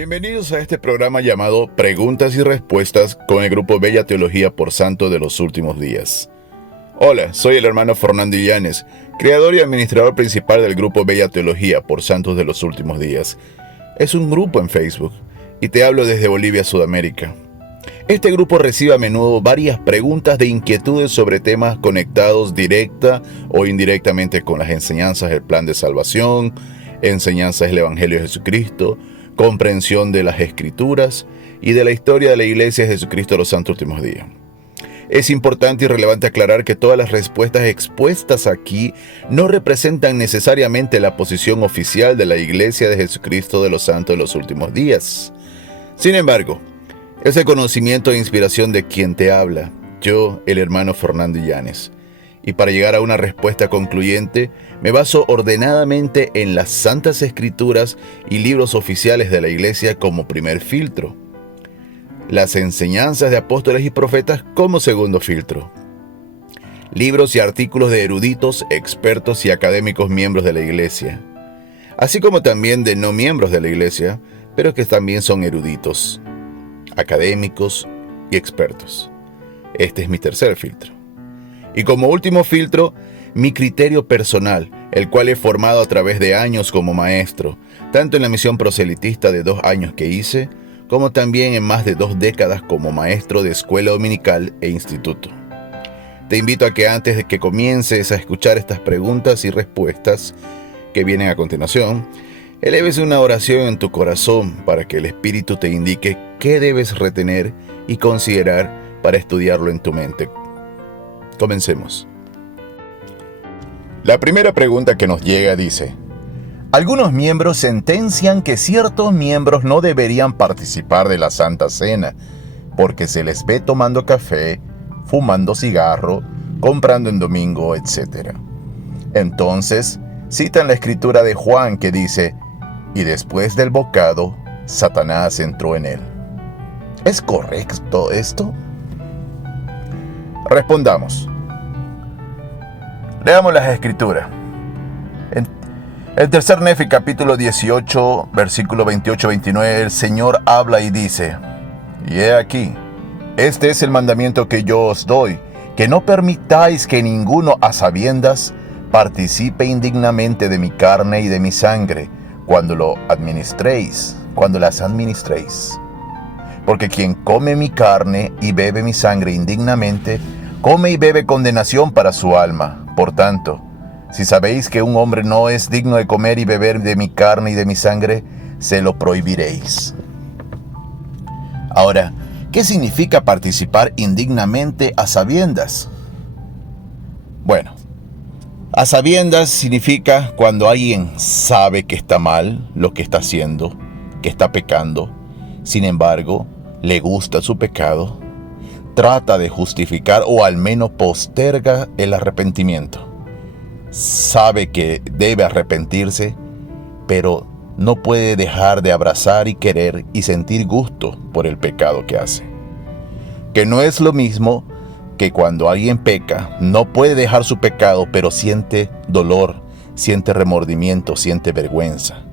Bienvenidos a este programa llamado Preguntas y Respuestas con el grupo Bella Teología por Santos de los Últimos Días. Hola, soy el hermano Fernando Illanes, creador y administrador principal del grupo Bella Teología por Santos de los Últimos Días. Es un grupo en Facebook y te hablo desde Bolivia, Sudamérica. Este grupo recibe a menudo varias preguntas de inquietudes sobre temas conectados directa o indirectamente con las enseñanzas del plan de salvación, enseñanzas del Evangelio de Jesucristo, comprensión de las Escrituras y de la historia de la Iglesia de Jesucristo de los Santos Últimos Días. Es importante y relevante aclarar que todas las respuestas expuestas aquí no representan necesariamente la posición oficial de la Iglesia de Jesucristo de los Santos de los Últimos Días. Sin embargo, es el conocimiento e inspiración de quien te habla, yo, el hermano Fernando Illanes. Y para llegar a una respuesta concluyente, me baso ordenadamente en las Santas Escrituras y libros oficiales de la Iglesia como primer filtro. Las enseñanzas de apóstoles y profetas como segundo filtro. Libros y artículos de eruditos, expertos y académicos miembros de la Iglesia. Así como también de no miembros de la Iglesia, pero que también son eruditos, académicos y expertos. Este es mi tercer filtro. Y como último filtro, mi criterio personal, el cual he formado a través de años como maestro, tanto en la misión proselitista de 2 años que hice, como también en más de 2 décadas como maestro de escuela dominical e instituto. Te invito a que antes de que comiences a escuchar estas preguntas y respuestas que vienen a continuación, eleves una oración en tu corazón para que el Espíritu te indique qué debes retener y considerar para estudiarlo en tu mente. Comencemos. La primera pregunta que nos llega dice: algunos miembros sentencian que ciertos miembros no deberían participar de la Santa Cena porque se les ve tomando café, fumando cigarro, comprando en domingo, etc. Entonces, citan la escritura de Juan que dice: y después del bocado, Satanás entró en él. ¿Es correcto esto? Respondamos. Leamos las Escrituras. En el tercer Nefi, capítulo 18, versículo 28-29, el Señor habla y dice: y he aquí, este es el mandamiento que yo os doy, que no permitáis que ninguno a sabiendas participe indignamente de mi carne y de mi sangre, cuando las administréis. Porque quien come mi carne y bebe mi sangre indignamente, come y bebe condenación para su alma. Por tanto, si sabéis que un hombre no es digno de comer y beber de mi carne y de mi sangre, se lo prohibiréis. Ahora, ¿qué significa participar indignamente a sabiendas? Bueno, a sabiendas significa cuando alguien sabe que está mal lo que está haciendo, que está pecando, sin embargo, le gusta su pecado, trata de justificar o al menos posterga el arrepentimiento. Sabe que debe arrepentirse, pero no puede dejar de abrazar y querer y sentir gusto por el pecado que hace. Que no es lo mismo que cuando alguien peca, no puede dejar su pecado, pero siente dolor, siente remordimiento, siente vergüenza.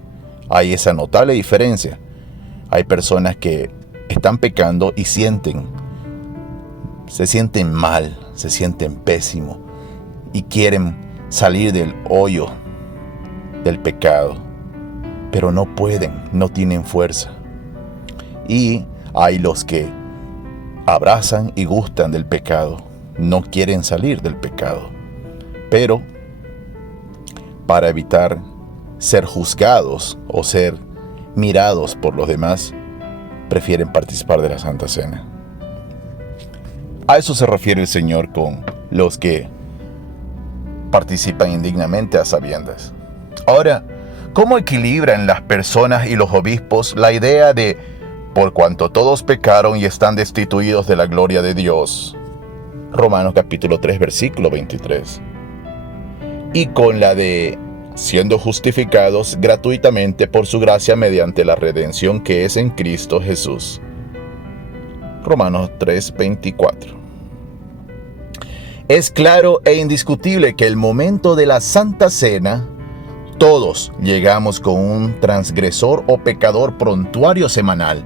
Hay esa notable diferencia. Hay personas que están pecando y se sienten mal, se sienten pésimo y quieren salir del hoyo del pecado, pero no pueden, no tienen fuerza. Y hay los que abrazan y gustan del pecado, no quieren salir del pecado, pero para evitar ser juzgados o ser mirados por los demás, prefieren participar de la Santa Cena. A eso se refiere el Señor con los que participan indignamente a sabiendas. Ahora, ¿cómo equilibran las personas y los obispos la idea de por cuanto todos pecaron y están destituidos de la gloria de Dios? Romanos capítulo 3, versículo 23. Y con la de siendo justificados gratuitamente por su gracia mediante la redención que es en Cristo Jesús. Romanos 3:24. Es claro e indiscutible que el momento de la Santa Cena Todos llegamos con un transgresor o pecador prontuario semanal.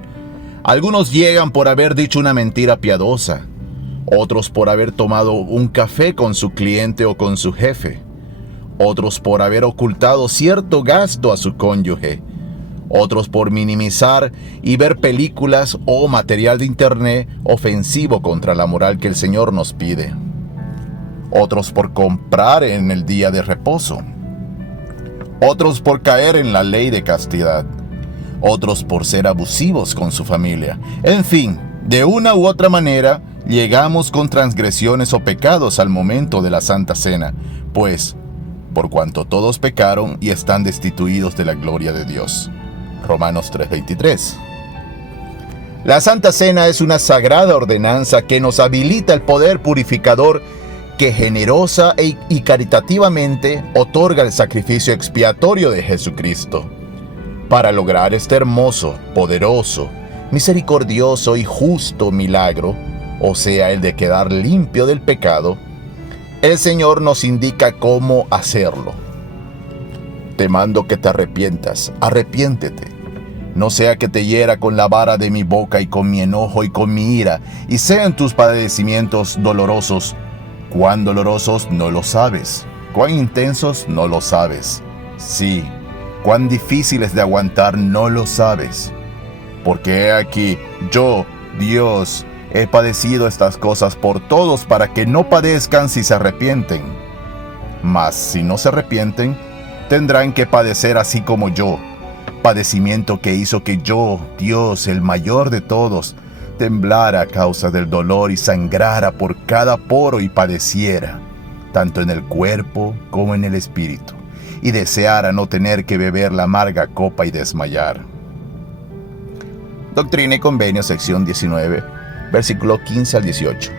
Algunos llegan por haber dicho una mentira piadosa, otros por haber tomado un café con su cliente o con su jefe, otros por haber ocultado cierto gasto a su cónyuge, otros por minimizar y ver películas o material de internet ofensivo contra la moral que el Señor nos pide, otros por comprar en el día de reposo, otros por caer en la ley de castidad, otros por ser abusivos con su familia. En fin, de una u otra manera, llegamos con transgresiones o pecados al momento de la Santa Cena, pues, por cuanto todos pecaron y están destituidos de la gloria de Dios. Romanos 3:23. La Santa Cena es una sagrada ordenanza que nos habilita el poder purificador que generosa y caritativamente otorga el sacrificio expiatorio de Jesucristo. Para lograr este hermoso, poderoso, misericordioso y justo milagro, o sea, el de quedar limpio del pecado, el Señor nos indica cómo hacerlo. Te mando que te arrepientas, arrepiéntete. No sea que te hiera con la vara de mi boca y con mi enojo y con mi ira, y sean tus padecimientos dolorosos. Cuán dolorosos no lo sabes, cuán intensos no lo sabes. Sí, cuán difíciles de aguantar no lo sabes. Porque he aquí, yo, Dios, he padecido estas cosas por todos para que no padezcan si se arrepienten. Mas si no se arrepienten, tendrán que padecer así como yo. Padecimiento que hizo que yo, Dios, el mayor de todos, temblara a causa del dolor y sangrara por cada poro y padeciera, tanto en el cuerpo como en el espíritu, y deseara no tener que beber la amarga copa y desmayar. Doctrina y Convenios, sección 19, versículo 15 al 18.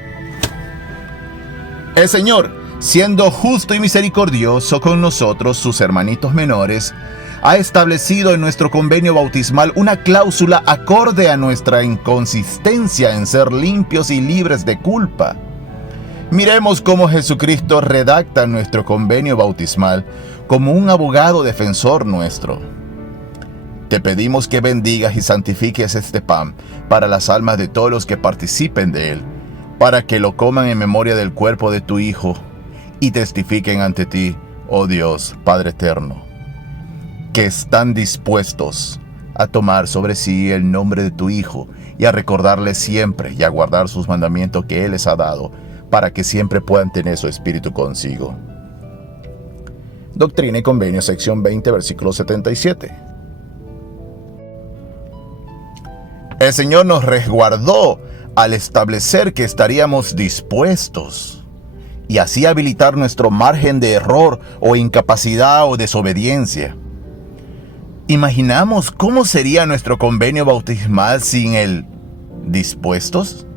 El Señor, siendo justo y misericordioso con nosotros, sus hermanitos menores, ha establecido en nuestro convenio bautismal una cláusula acorde a nuestra inconsistencia en ser limpios y libres de culpa. Miremos cómo Jesucristo redacta nuestro convenio bautismal como un abogado defensor nuestro. Te pedimos que bendigas y santifiques este pan para las almas de todos los que participen de él, para que lo coman en memoria del cuerpo de tu Hijo y testifiquen ante ti, oh Dios, Padre eterno, que están dispuestos a tomar sobre sí el nombre de tu Hijo y a recordarle siempre y a guardar sus mandamientos que Él les ha dado, para que siempre puedan tener su espíritu consigo. Doctrina y Convenios, sección 20, versículo 77. El Señor nos resguardó al establecer que estaríamos dispuestos y así habilitar nuestro margen de error o incapacidad o desobediencia. ¿Imaginamos cómo sería nuestro convenio bautismal sin el dispuestos?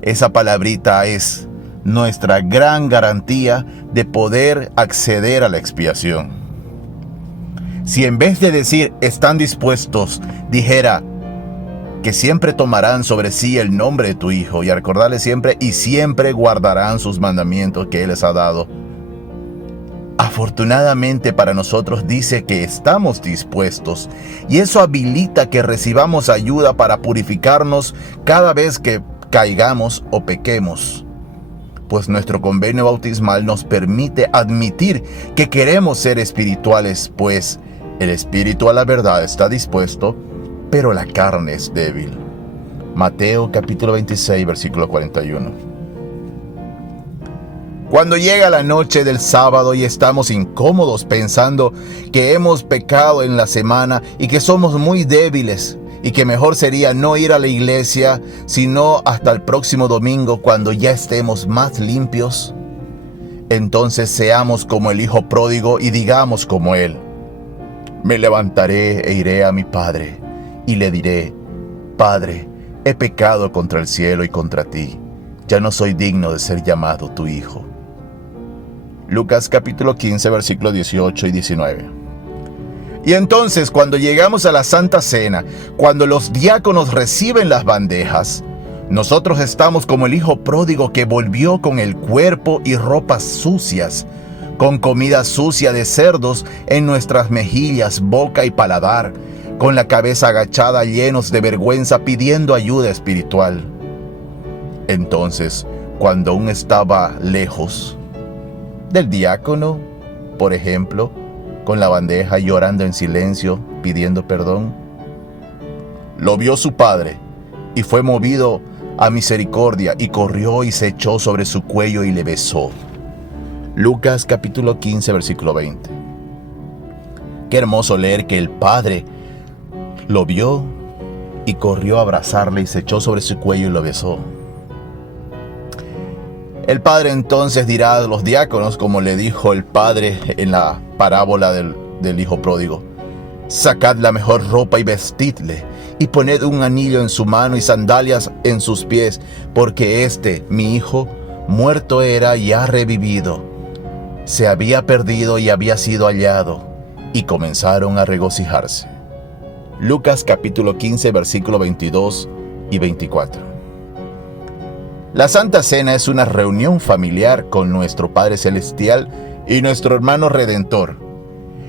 Esa palabrita es nuestra gran garantía de poder acceder a la expiación. Si en vez de decir están dispuestos, dijera que siempre tomarán sobre sí el nombre de tu Hijo y a recordarle siempre y siempre guardarán sus mandamientos que Él les ha dado. Afortunadamente para nosotros dice que estamos dispuestos y eso habilita que recibamos ayuda para purificarnos cada vez que caigamos o pequemos. Pues nuestro convenio bautismal nos permite admitir que queremos ser espirituales, pues el espíritu a la verdad está dispuesto, pero la carne es débil. Mateo capítulo 26, versículo 41. Cuando llega la noche del sábado y estamos incómodos pensando que hemos pecado en la semana y que somos muy débiles y que mejor sería no ir a la iglesia sino hasta el próximo domingo cuando ya estemos más limpios, entonces seamos como el hijo pródigo y digamos como él: me levantaré e iré a mi padre y le diré: Padre, he pecado contra el cielo y contra ti, ya no soy digno de ser llamado tu hijo. Lucas capítulo 15, versículos 18 y 19. Y entonces, cuando llegamos a la Santa Cena, cuando los diáconos reciben las bandejas, nosotros estamos como el hijo pródigo que volvió con el cuerpo y ropas sucias, con comida sucia de cerdos en nuestras mejillas, boca y paladar, con la cabeza agachada, llenos de vergüenza, pidiendo ayuda espiritual. Entonces, cuando aún estaba lejos del diácono, por ejemplo, con la bandeja llorando en silencio, pidiendo perdón, lo vio su padre y fue movido a misericordia y corrió y se echó sobre su cuello y le besó. Lucas capítulo 15, versículo 20. Qué hermoso leer que el padre lo vio y corrió a abrazarle y se echó sobre su cuello y lo besó. El padre entonces dirá a los diáconos, como le dijo el padre en la parábola del hijo pródigo: sacad la mejor ropa y vestidle, y poned un anillo en su mano y sandalias en sus pies, porque mi hijo, muerto era y ha revivido. Se había perdido y había sido hallado. Y comenzaron a regocijarse. Lucas capítulo 15, versículo 22 y 24. La Santa Cena es una reunión familiar con nuestro Padre Celestial y nuestro hermano Redentor.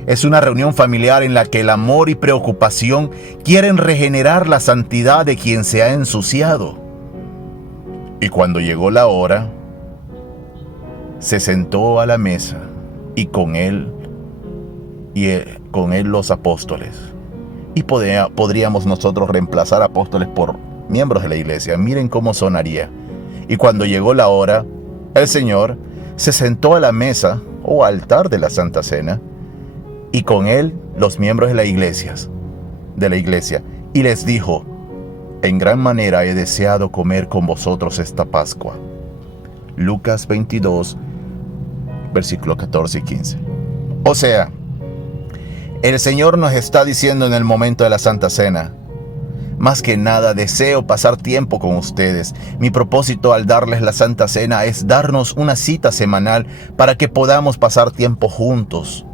Es una reunión familiar en la que el amor y preocupación quieren regenerar la santidad de quien se ha ensuciado. Y cuando llegó la hora, se sentó a la mesa y con él los apóstoles. Y podríamos nosotros reemplazar apóstoles por miembros de la iglesia. Miren cómo sonaría. Y cuando llegó la hora, el Señor se sentó a la mesa o altar de la Santa Cena, y con él los miembros de la iglesia, y les dijo: en gran manera he deseado comer con vosotros esta Pascua. Lucas 22, versículos 14 y 15. O sea, el Señor nos está diciendo en el momento de la Santa Cena: más que nada deseo pasar tiempo con ustedes. Mi propósito al darles la Santa Cena es darnos una cita semanal para que podamos pasar tiempo juntos,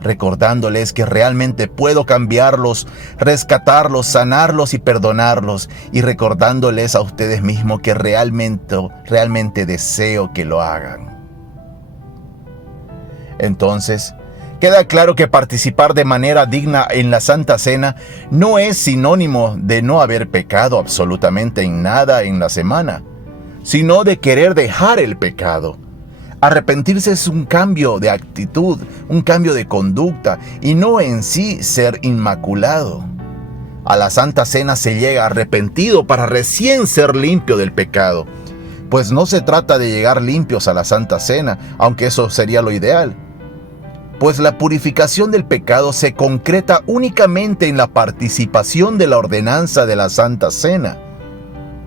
recordándoles que realmente puedo cambiarlos, rescatarlos, sanarlos y perdonarlos, y recordándoles a ustedes mismos que realmente deseo que lo hagan. Entonces, queda claro que participar de manera digna en la Santa Cena no es sinónimo de no haber pecado absolutamente en nada en la semana, sino de querer dejar el pecado. Arrepentirse es un cambio de actitud, un cambio de conducta, y no en sí ser inmaculado. A la Santa Cena se llega arrepentido para recién ser limpio del pecado. Pues no se trata de llegar limpios a la Santa Cena, aunque eso sería lo ideal. Pues la purificación del pecado se concreta únicamente en la participación de la ordenanza de la Santa Cena.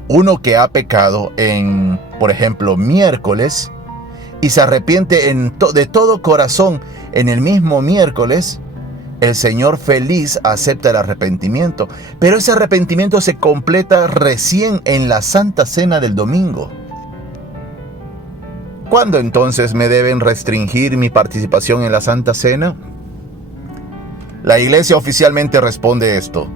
Uno que ha pecado en, por ejemplo, miércoles, y se arrepiente de todo corazón en el mismo miércoles, el Señor feliz acepta el arrepentimiento, pero ese arrepentimiento se completa recién en la Santa Cena del domingo. ¿Cuándo entonces me deben restringir mi participación en la Santa Cena? La Iglesia oficialmente responde esto: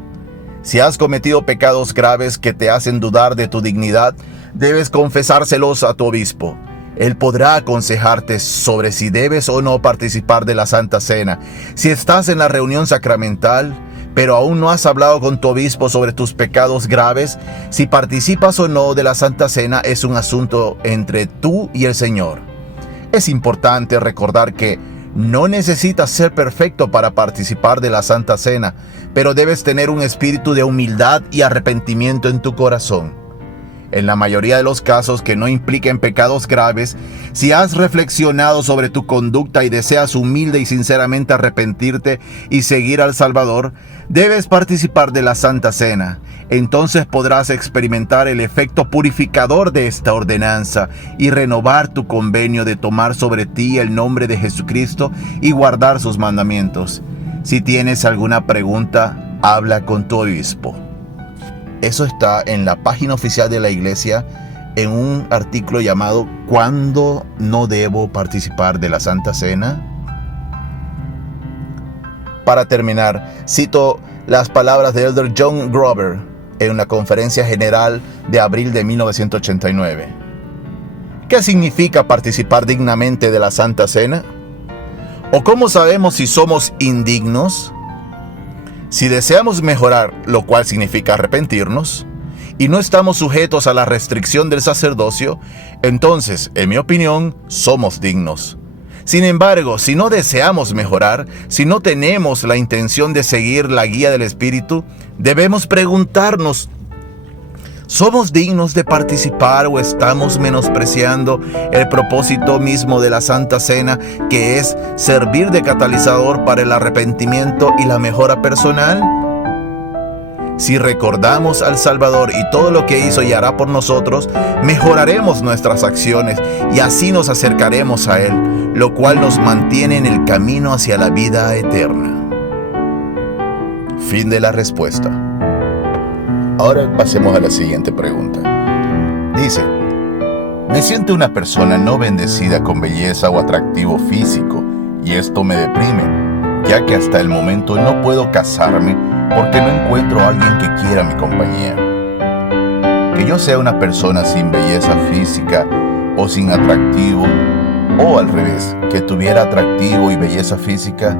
si has cometido pecados graves que te hacen dudar de tu dignidad, debes confesárselos a tu obispo. Él podrá aconsejarte sobre si debes o no participar de la Santa Cena. Si estás en la reunión sacramental, pero aún no has hablado con tu obispo sobre tus pecados graves, si participas o no de la Santa Cena es un asunto entre tú y el Señor. Es importante recordar que no necesitas ser perfecto para participar de la Santa Cena, pero debes tener un espíritu de humildad y arrepentimiento en tu corazón. En la mayoría de los casos que no impliquen pecados graves, si has reflexionado sobre tu conducta y deseas humilde y sinceramente arrepentirte y seguir al Salvador, debes participar de la Santa Cena. Entonces podrás experimentar el efecto purificador de esta ordenanza y renovar tu convenio de tomar sobre ti el nombre de Jesucristo y guardar sus mandamientos. Si tienes alguna pregunta, habla con tu obispo. Eso está en la página oficial de la iglesia en un artículo llamado ¿Cuándo no debo participar de la Santa Cena? Para terminar, cito las palabras de Elder John Grover en una conferencia general de abril de 1989. ¿Qué significa participar dignamente de la Santa Cena? ¿O cómo sabemos si somos indignos? Si deseamos mejorar, lo cual significa arrepentirnos, y no estamos sujetos a la restricción del sacerdocio, entonces, en mi opinión, somos dignos. Sin embargo, si no deseamos mejorar, si no tenemos la intención de seguir la guía del Espíritu, debemos preguntarnos: ¿somos dignos de participar o estamos menospreciando el propósito mismo de la Santa Cena, que es servir de catalizador para el arrepentimiento y la mejora personal? Si recordamos al Salvador y todo lo que hizo y hará por nosotros, mejoraremos nuestras acciones y así nos acercaremos a Él, lo cual nos mantiene en el camino hacia la vida eterna. Fin de la respuesta. Ahora pasemos a la siguiente pregunta. Dice: me siento una persona no bendecida con belleza o atractivo físico, y esto me deprime, ya que hasta el momento no puedo casarme porque no encuentro a alguien que quiera mi compañía. Que yo sea una persona sin belleza física o sin atractivo, o al revés, que tuviera atractivo y belleza física,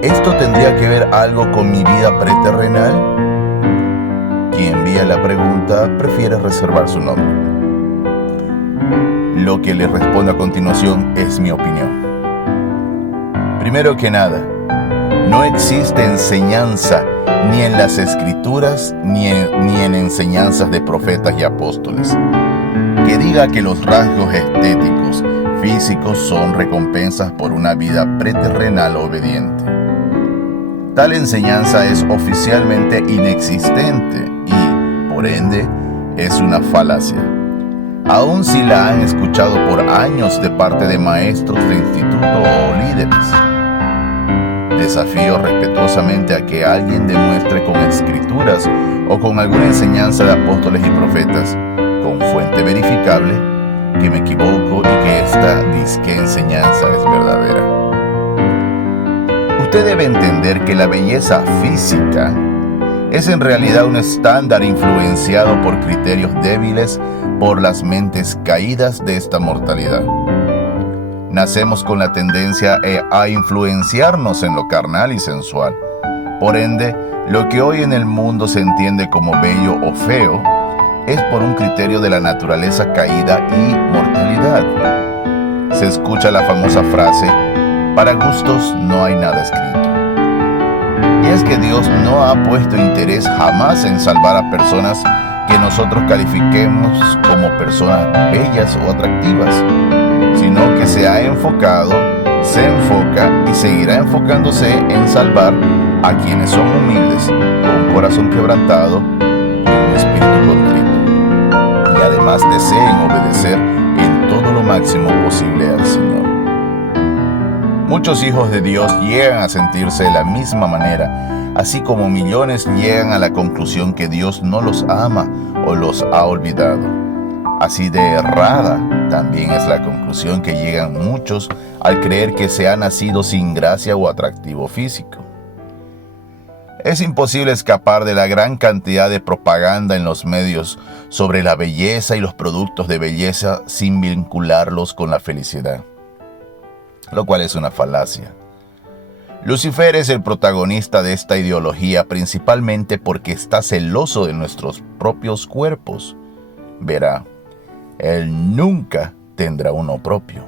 ¿esto tendría que ver algo con mi vida preterrenal? Quien envía la pregunta prefiere reservar su nombre. Lo que le respondo a continuación es mi opinión. Primero que nada, no existe enseñanza ni en las Escrituras ni en enseñanzas de profetas y apóstoles que diga que los rasgos estéticos físicos son recompensas por una vida preterrenal obediente. Tal enseñanza es oficialmente inexistente y, por ende, es una falacia, aun si la han escuchado por años de parte de maestros de instituto o líderes. Desafío respetuosamente a que alguien demuestre con escrituras o con alguna enseñanza de apóstoles y profetas, con fuente verificable, que me equivoco y que esta disque enseñanza es verdadera. Usted debe entender que la belleza física es en realidad un estándar influenciado por criterios débiles por las mentes caídas de esta mortalidad. Nacemos con la tendencia a influenciarnos en lo carnal y sensual. Por ende, lo que hoy en el mundo se entiende como bello o feo es por un criterio de la naturaleza caída y mortalidad. Se escucha la famosa frase: para gustos no hay nada escrito. Y es que Dios no ha puesto interés jamás en salvar a personas que nosotros califiquemos como personas bellas o atractivas, sino que se ha enfocado, se enfoca y seguirá enfocándose en salvar a quienes son humildes, con un corazón quebrantado y un espíritu contrito, y además deseen obedecer en todo lo máximo posible al Señor. Muchos hijos de Dios llegan a sentirse de la misma manera, así como millones llegan a la conclusión que Dios no los ama o los ha olvidado. Así de errada también es la conclusión que llegan muchos al creer que se ha nacido sin gracia o atractivo físico. Es imposible escapar de la gran cantidad de propaganda en los medios sobre la belleza y los productos de belleza sin vincularlos con la felicidad, lo cual es una falacia. Lucifer es el protagonista de esta ideología principalmente porque está celoso de nuestros propios cuerpos. Verá, él nunca tendrá uno propio.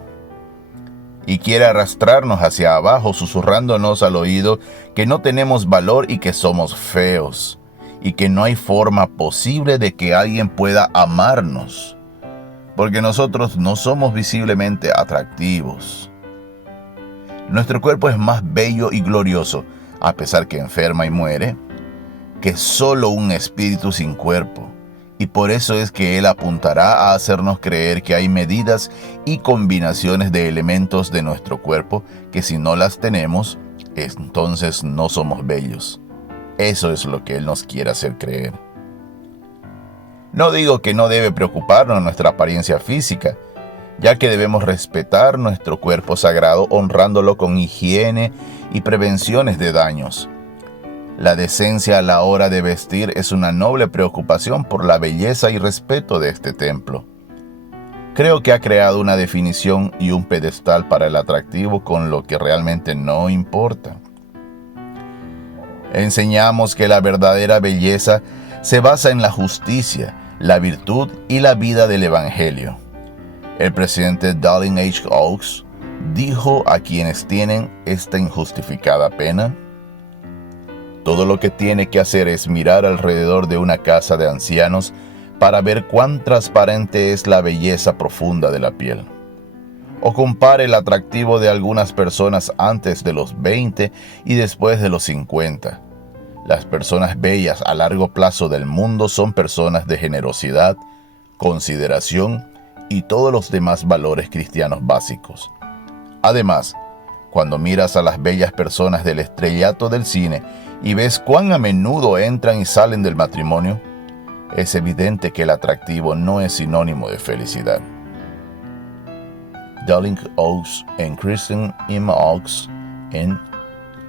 Y quiere arrastrarnos hacia abajo susurrándonos al oído que no tenemos valor y que somos feos, y que no hay forma posible de que alguien pueda amarnos, porque nosotros no somos visiblemente atractivos. Nuestro cuerpo es más bello y glorioso, a pesar que enferma y muere, que solo un espíritu sin cuerpo. Y por eso es que Él apuntará a hacernos creer que hay medidas y combinaciones de elementos de nuestro cuerpo que si no las tenemos, entonces no somos bellos. Eso es lo que Él nos quiere hacer creer. No digo que no debe preocuparnos nuestra apariencia física, ya que debemos respetar nuestro cuerpo sagrado honrándolo con higiene y prevenciones de daños. La decencia a la hora de vestir es una noble preocupación por la belleza y respeto de este templo. Creo que ha creado una definición y un pedestal para el atractivo con lo que realmente no importa. Enseñamos que la verdadera belleza se basa en la justicia, la virtud y la vida del Evangelio. El presidente Dallin H. Oaks dijo a quienes tienen esta injustificada pena: todo lo que tiene que hacer es mirar alrededor de una casa de ancianos para ver cuán transparente es la belleza profunda de la piel. O compare el atractivo de algunas personas antes de los 20 y después de los 50. Las personas bellas a largo plazo del mundo son personas de generosidad, consideración y todos los demás valores cristianos básicos. Además, cuando miras a las bellas personas del estrellato del cine y ves cuán a menudo entran y salen del matrimonio, es evidente que el atractivo no es sinónimo de felicidad. Dallin Oaks and Kristen M. Oaks en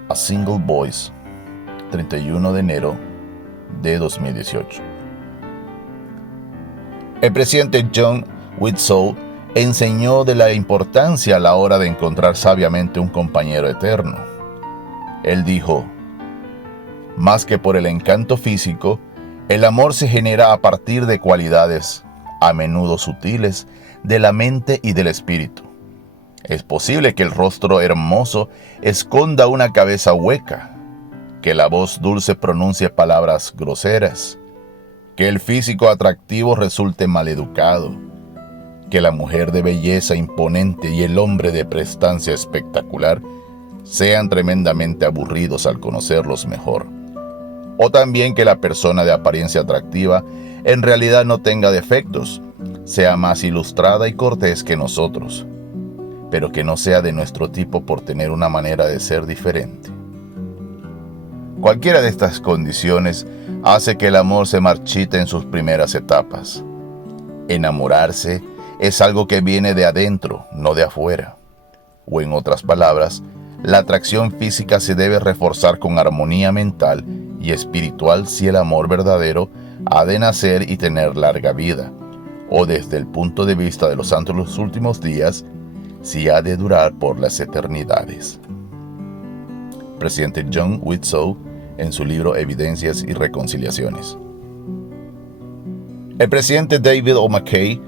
A Single Voice, 31 de enero de 2018. El presidente John Widtsoe enseñó de la importancia a la hora de encontrar sabiamente un compañero eterno. Él dijo: más que por el encanto físico, el amor se genera a partir de cualidades, a menudo sutiles, de la mente y del espíritu. Es posible que el rostro hermoso esconda una cabeza hueca, que la voz dulce pronuncie palabras groseras, que el físico atractivo resulte maleducado, que la mujer de belleza imponente y el hombre de prestancia espectacular sean tremendamente aburridos al conocerlos mejor. O también que la persona de apariencia atractiva en realidad no tenga defectos, sea más ilustrada y cortés que nosotros, pero que no sea de nuestro tipo por tener una manera de ser diferente. Cualquiera de estas condiciones hace que el amor se marchite en sus primeras etapas. Enamorarse es algo que viene de adentro, no de afuera. O en otras palabras, la atracción física se debe reforzar con armonía mental y espiritual si el amor verdadero ha de nacer y tener larga vida, o desde el punto de vista de los santos de los últimos días, si ha de durar por las eternidades. Presidente John Widtsoe en su libro Evidencias y Reconciliaciones. El presidente David O. McKay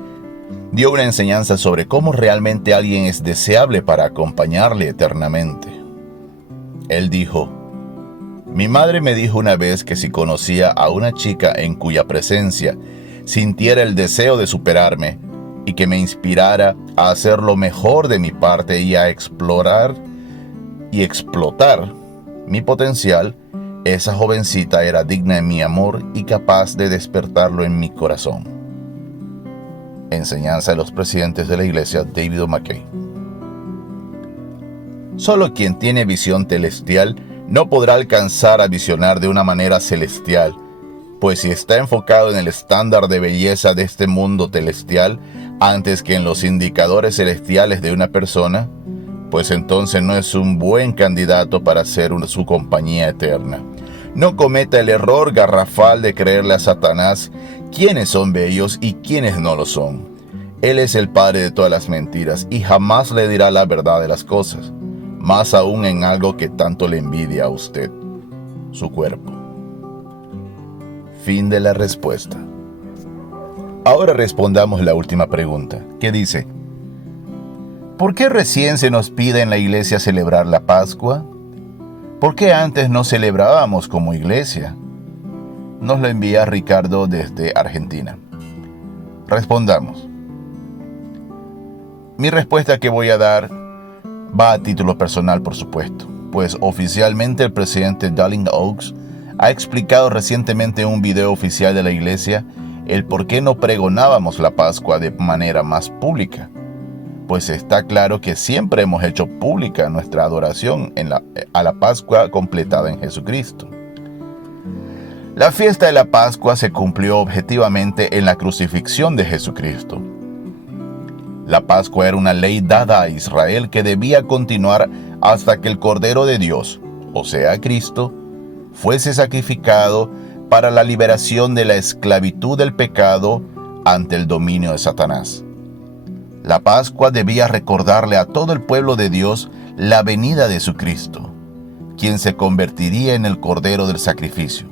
dio una enseñanza sobre cómo realmente alguien es deseable para acompañarle eternamente. Él dijo: mi madre me dijo una vez que si conocía a una chica en cuya presencia sintiera el deseo de superarme y que me inspirara a hacer lo mejor de mi parte y a explorar y explotar mi potencial, esa jovencita era digna de mi amor y capaz de despertarlo en mi corazón. Enseñanza de los presidentes de la iglesia David O. McKay. Solo quien tiene visión celestial no podrá alcanzar a visionar de una manera celestial, pues si está enfocado en el estándar de belleza de este mundo celestial antes que en los indicadores celestiales de una persona, pues entonces no es un buen candidato para ser su compañía eterna. No cometa el error garrafal de creerle a Satanás quiénes son bellos y quiénes no lo son. Él es el padre de todas las mentiras y jamás le dirá la verdad de las cosas, más aún en algo que tanto le envidia a usted, su cuerpo. Fin de la respuesta. Ahora respondamos la última pregunta, que dice: ¿por qué recién se nos pide en la iglesia celebrar la Pascua? ¿Por qué antes no celebrábamos como iglesia? Nos lo envía Ricardo desde Argentina. Respondamos. Mi respuesta que voy a dar va a título personal, por supuesto, pues oficialmente el presidente Dallin Oaks ha explicado recientemente en un video oficial de la iglesia el por qué no pregonábamos la Pascua de manera más pública, pues está claro que siempre hemos hecho pública nuestra adoración a la Pascua completada en Jesucristo. La fiesta de la Pascua se cumplió objetivamente en la crucifixión de Jesucristo. La Pascua era una ley dada a Israel que debía continuar hasta que el Cordero de Dios, o sea Cristo, fuese sacrificado para la liberación de la esclavitud del pecado ante el dominio de Satanás. La Pascua debía recordarle a todo el pueblo de Dios la venida de su Cristo, quien se convertiría en el Cordero del sacrificio.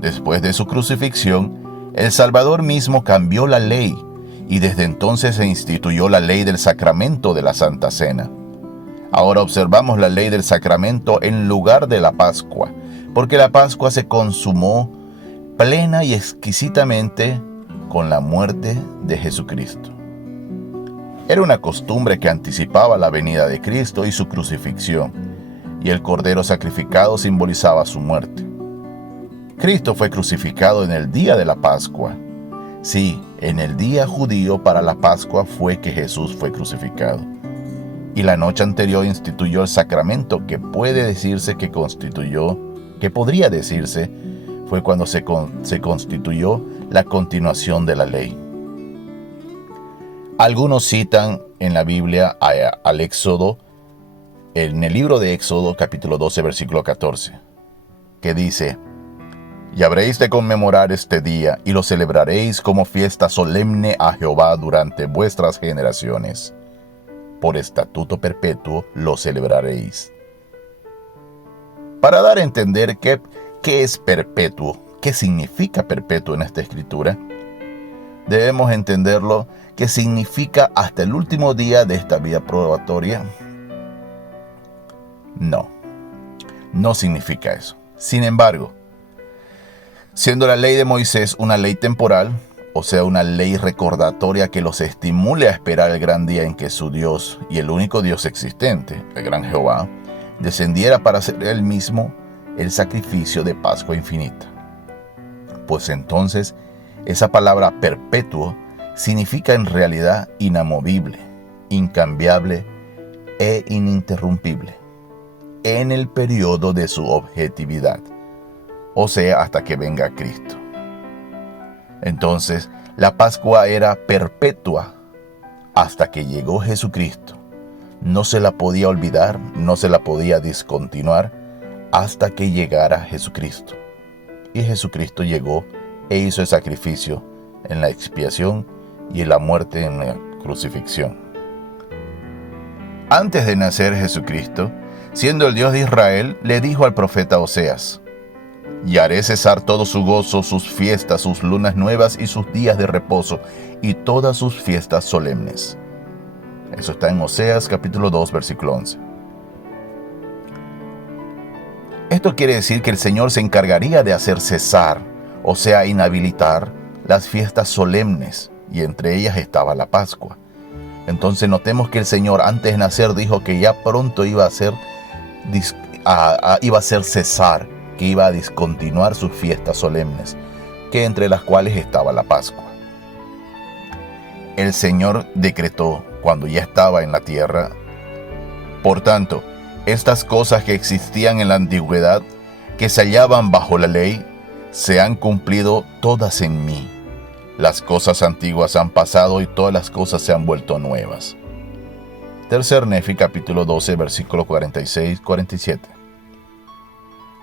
Después de su crucifixión, el Salvador mismo cambió la ley y desde entonces se instituyó la ley del sacramento de la Santa Cena. Ahora observamos la ley del sacramento en lugar de la Pascua, porque la Pascua se consumó plena y exquisitamente con la muerte de Jesucristo. Era una costumbre que anticipaba la venida de Cristo y su crucifixión, y el cordero sacrificado simbolizaba su muerte. Cristo fue crucificado en el día de la Pascua. Sí, en el día judío para la Pascua fue que Jesús fue crucificado. Y la noche anterior instituyó el sacramento que podría decirse, fue cuando se constituyó la continuación de la ley. Algunos citan en la Biblia al Éxodo, en el libro de Éxodo, capítulo 12, versículo 14, que dice: Y habréis de conmemorar este día, y lo celebraréis como fiesta solemne a Jehová durante vuestras generaciones. Por estatuto perpetuo lo celebraréis. Para dar a entender qué es perpetuo, qué significa perpetuo en esta escritura, debemos entenderlo que significa hasta el último día de esta vida probatoria. No significa eso. Sin embargo, siendo la ley de Moisés una ley temporal, o sea, una ley recordatoria que los estimule a esperar el gran día en que su Dios y el único Dios existente, el gran Jehová, descendiera para hacer él mismo el sacrificio de Pascua infinita. Pues entonces, esa palabra perpetuo significa en realidad inamovible, incambiable e ininterrumpible, en el periodo de su objetividad, o sea, hasta que venga Cristo. Entonces, la Pascua era perpetua hasta que llegó Jesucristo. No se la podía olvidar, no se la podía discontinuar hasta que llegara Jesucristo. Y Jesucristo llegó e hizo el sacrificio en la expiación y en la muerte en la crucifixión. Antes de nacer Jesucristo, siendo el Dios de Israel, le dijo al profeta Oseas: Y haré cesar todo su gozo, sus fiestas, sus lunas nuevas y sus días de reposo, y todas sus fiestas solemnes. Eso está en Oseas capítulo 2, versículo 11. Esto quiere decir que el Señor se encargaría de hacer cesar, o sea, inhabilitar, las fiestas solemnes, y entre ellas estaba la Pascua. Entonces notemos que el Señor antes de nacer dijo que ya pronto iba a hacer cesar, que iba a discontinuar sus fiestas solemnes, que entre las cuales estaba la Pascua. El Señor decretó cuando ya estaba en la tierra: Por tanto, estas cosas que existían en la antigüedad, que se hallaban bajo la ley, se han cumplido todas en mí. Las cosas antiguas han pasado y todas las cosas se han vuelto nuevas. Tercer Nefi capítulo 12, versículo 46-47.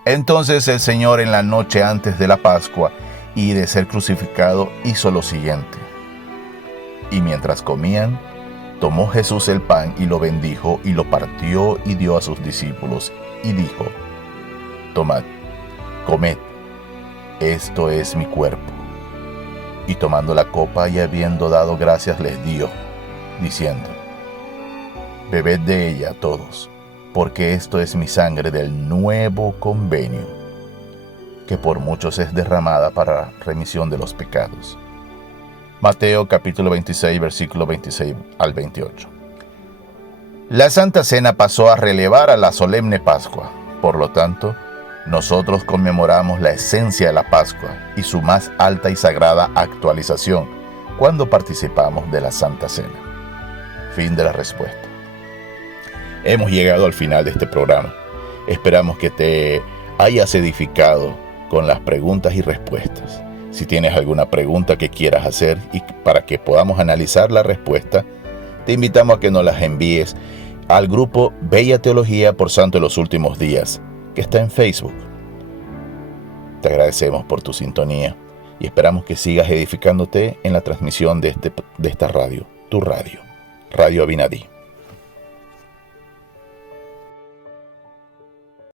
Entonces el Señor, en la noche antes de la Pascua y de ser crucificado, hizo lo siguiente. Y mientras comían, tomó Jesús el pan y lo bendijo y lo partió y dio a sus discípulos y dijo: Tomad, comed, esto es mi cuerpo. Y tomando la copa y habiendo dado gracias les dio, diciendo: Bebed de ella todos, porque esto es mi sangre del nuevo convenio, que por muchos es derramada para remisión de los pecados. Mateo capítulo 26, versículo 26 al 28. La Santa Cena pasó a relevar a la solemne Pascua. Por lo tanto, nosotros conmemoramos la esencia de la Pascua y su más alta y sagrada actualización cuando participamos de la Santa Cena. Fin de la respuesta. Hemos llegado al final de este programa. Esperamos que te hayas edificado con las preguntas y respuestas. Si tienes alguna pregunta que quieras hacer y para que podamos analizar la respuesta, te invitamos a que nos las envíes al grupo Bella Teología por Santo de los Últimos Días, que está en Facebook. Te agradecemos por tu sintonía y esperamos que sigas edificándote en la transmisión de esta radio. tu radio. Radio Abinadí.